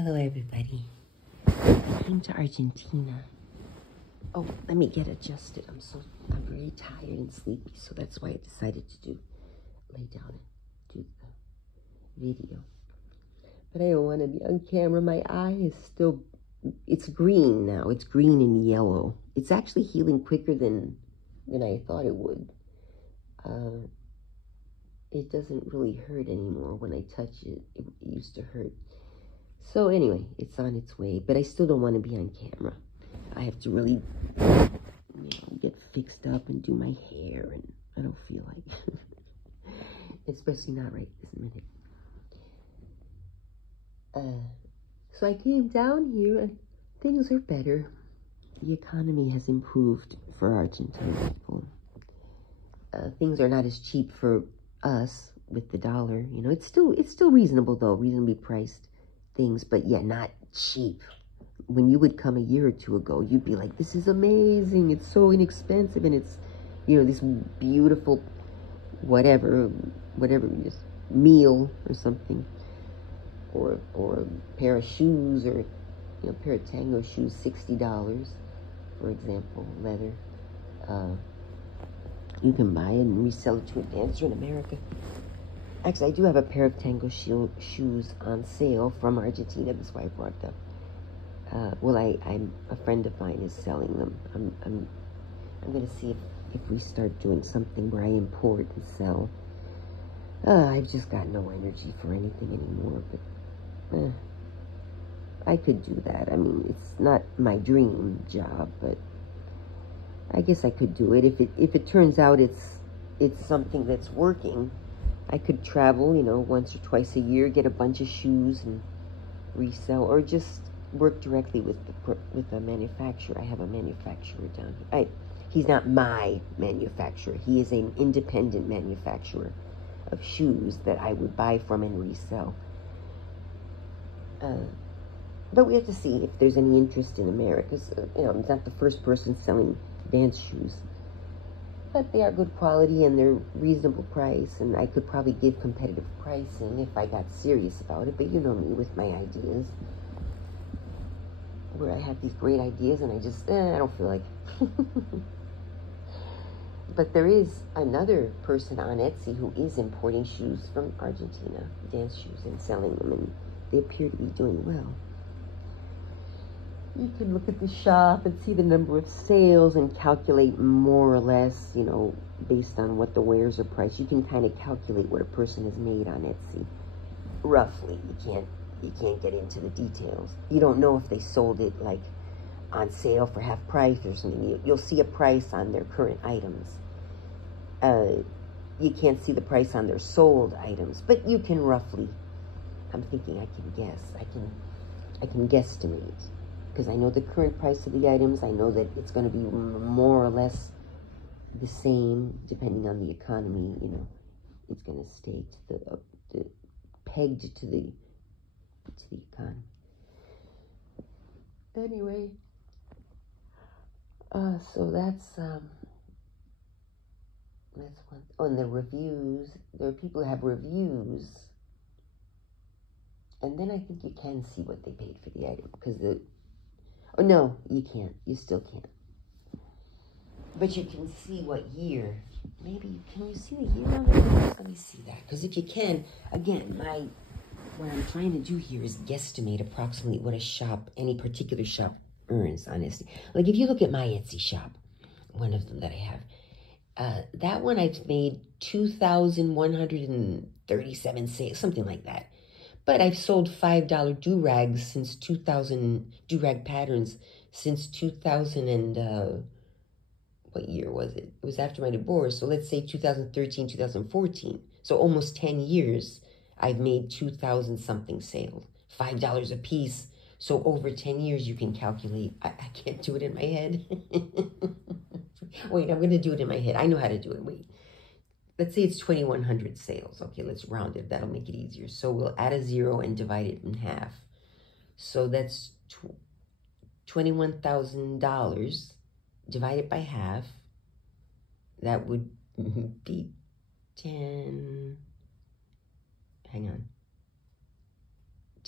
Hello, everybody. I came to Argentina. Oh, let me get adjusted. I'm very tired and sleepy, so that's why I decided to lay down and do the video. But I don't want to be on camera. My eye is still, it's green now. It's green and yellow. It's actually healing quicker than I thought it would. It doesn't really hurt anymore when I touch it. It used to hurt. So anyway, it's on its way, but I still don't want to be on camera. I have to really, get fixed up and do my hair, and I don't feel like, especially not right this minute. So I came down here, and things are better. The economy has improved for Argentine people. Things are not as cheap for us with the dollar. You know, it's still reasonable though, reasonably priced things, but yeah, not cheap. When you would come a year or two ago, you'd be like, this is amazing, it's so inexpensive, and it's, this beautiful whatever, just meal or something, or a pair of shoes, or a pair of tango shoes, $60, for example, leather. You can buy it and resell it to a dancer in America. Actually, I do have a pair of tango shoes on sale from Argentina. That's why I brought them. I'm a friend of mine is selling them. I'm going to see if we start doing something where I import and sell. I've just got no energy for anything anymore, but I could do that. I mean, it's not my dream job, but I guess I could do it. If it turns out it's something that's working, I could travel, once or twice a year, get a bunch of shoes and resell, or just work directly with the manufacturer. I have a manufacturer down here. He's not my manufacturer. He is an independent manufacturer of shoes that I would buy from and resell. But we have to see if there's any interest in America. I'm not the first person selling dance shoes, but they are good quality and they're reasonable price, and I could probably give competitive pricing if I got serious about it. But you know me with my ideas, where I have these great ideas and I just I don't feel like But there is another person on Etsy who is importing shoes from Argentina, dance shoes, and selling them, and they appear to be doing well. You can look at the shop and see the number of sales and calculate more or less, based on what the wares are priced. You can kind of calculate what a person has made on Etsy, roughly. You can't get into the details. You don't know if they sold it like on sale for half price or something. You'll see a price on their current items. You can't see the price on their sold items, but you can roughly. I'm thinking I can guess. I can guesstimate. Because I know the current price of the items. I know that it's going to be more or less the same depending on the economy. It's going to stay to the pegged to the economy. Anyway, so that's one. Oh, and the reviews. There are people who have reviews, and then I think you can see what they paid for the item, because oh, no, you can't. You still can't. But you can see what year. Maybe, can you see the year on it? Let me see that. Because if you can, again, what I'm trying to do here is guesstimate approximately what any particular shop earns on Etsy. Like if you look at my Etsy shop, one of them that I have, that one I've made 2,137 sales, something like that. But I've sold $5 do-rags since 2000, do-rag patterns since 2000 and, what year was it? It was after my divorce. So let's say 2013, 2014. So almost 10 years, I've made 2,000 something sales, $5 a piece. So over 10 years, you can calculate. I can't do it in my head. Wait, I'm going to do it in my head. I know how to do it. Wait. Let's say it's 2,100 sales. Okay, let's round it. That'll make it easier. So we'll add a 0 and divide it in half. So that's $21,000 divided by half. That would be 10. Hang on.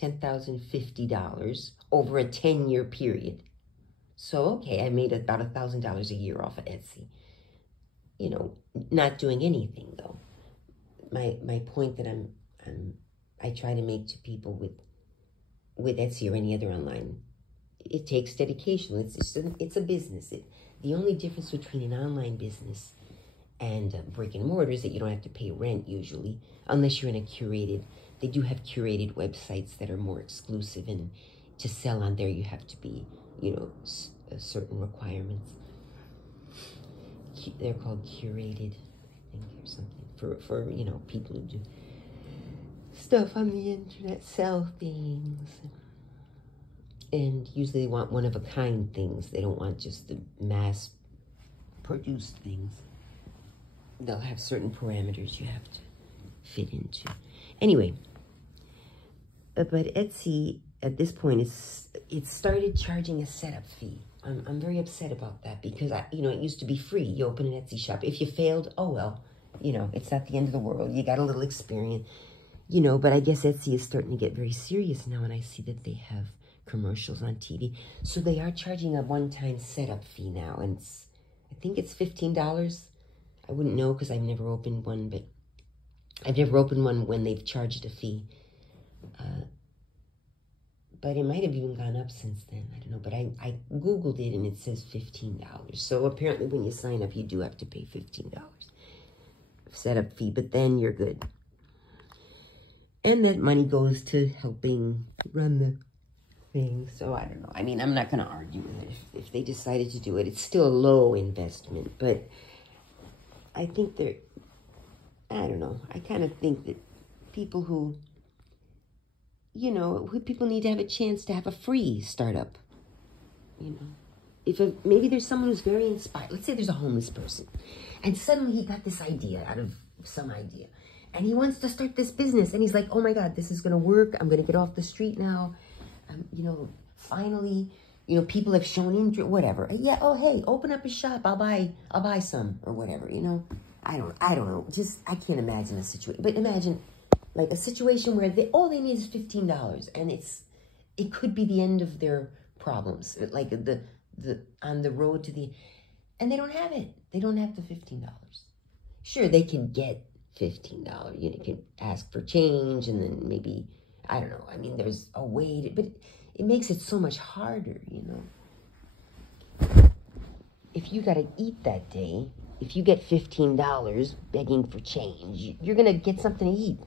$10,050 over a 10-year period. So, okay, I made about $1,000 a year off of Etsy. You know, not doing anything though. My point that I try to make to people with Etsy or any other online, it takes dedication. It's a business. The only difference between an online business and brick and mortar is that you don't have to pay rent usually, unless you're in a curated. They do have curated websites that are more exclusive, and to sell on there you have to be, you know, certain requirements. They're called curated, I think, or something, for you know, people who do stuff on the internet, sell things. And usually they want one-of-a-kind things. They don't want just the mass-produced things. They'll have certain parameters you have to fit into. Anyway, but Etsy, at this point, it started charging a setup fee. I'm very upset about that because, you know, it used to be free. You open an Etsy shop. If you failed, oh, well, you know, it's not the end of the world. You got a little experience, you know, but I guess Etsy is starting to get very serious now, and I see that they have commercials on TV. So they are charging a one-time setup fee now, and I think it's $15. I wouldn't know because I've never opened one, but I've never opened one when they've charged a fee. But it might have even gone up since then. I don't know. But I Googled it, and it says $15. So apparently when you sign up, you do have to pay $15 setup fee. But then you're good. And that money goes to helping run the thing. So I don't know. I mean, I'm not going to argue with it. If they decided to do it, it's still a low investment. But I think I don't know. I kind of think that people who, you know, people need to have a chance to have a free startup. You know, maybe there's someone who's very inspired. Let's say there's a homeless person, and suddenly he got this idea out of some idea, and he wants to start this business, and he's like, oh my God, this is going to work. I'm going to get off the street now. You know, finally, you know, people have shown interest, whatever. Yeah, oh, hey, open up a shop. I'll buy some or whatever, you know. I don't know. Just, I can't imagine a situation. But imagine, like, a situation where all they need is $15, and it could be the end of their problems. Like, on the road to and they don't have it. They don't have the $15. Sure, they can get $15. You know, can ask for change, and then maybe, I don't know. I mean, there's a way but it makes it so much harder, you know. If you got to eat that day, if you get $15 begging for change, you're going to get something to eat.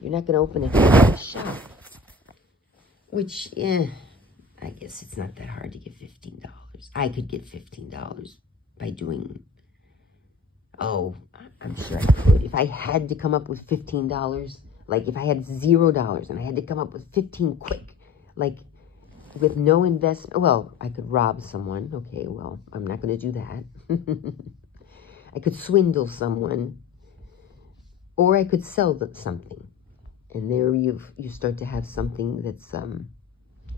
You're not going to open a shop. Which, I guess it's not that hard to get $15. I could get $15 by doing, I'm sure I could. If I had to come up with $15, like if I had $0 and I had to come up with 15 quick, like with no investment, well, I could rob someone. Okay, well, I'm not going to do that. I could swindle someone, or I could sell something. And there you start to have something that's,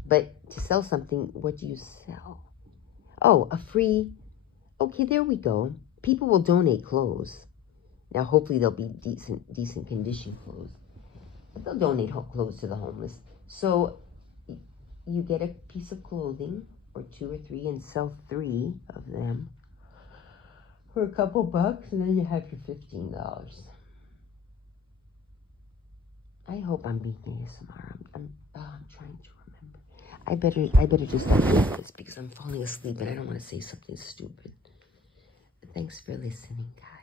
but to sell something, what do you sell? Oh, a free, okay, there we go. People will donate clothes. Now, hopefully they'll be decent condition clothes. But they'll donate clothes to the homeless. So you get a piece of clothing, or 2 or 3, and sell 3 of them for a couple bucks, and then you have your $15. I hope I'm being ASMR. I'm trying to remember. I better just update this because I'm falling asleep and I don't want to say something stupid. Thanks for listening, guys.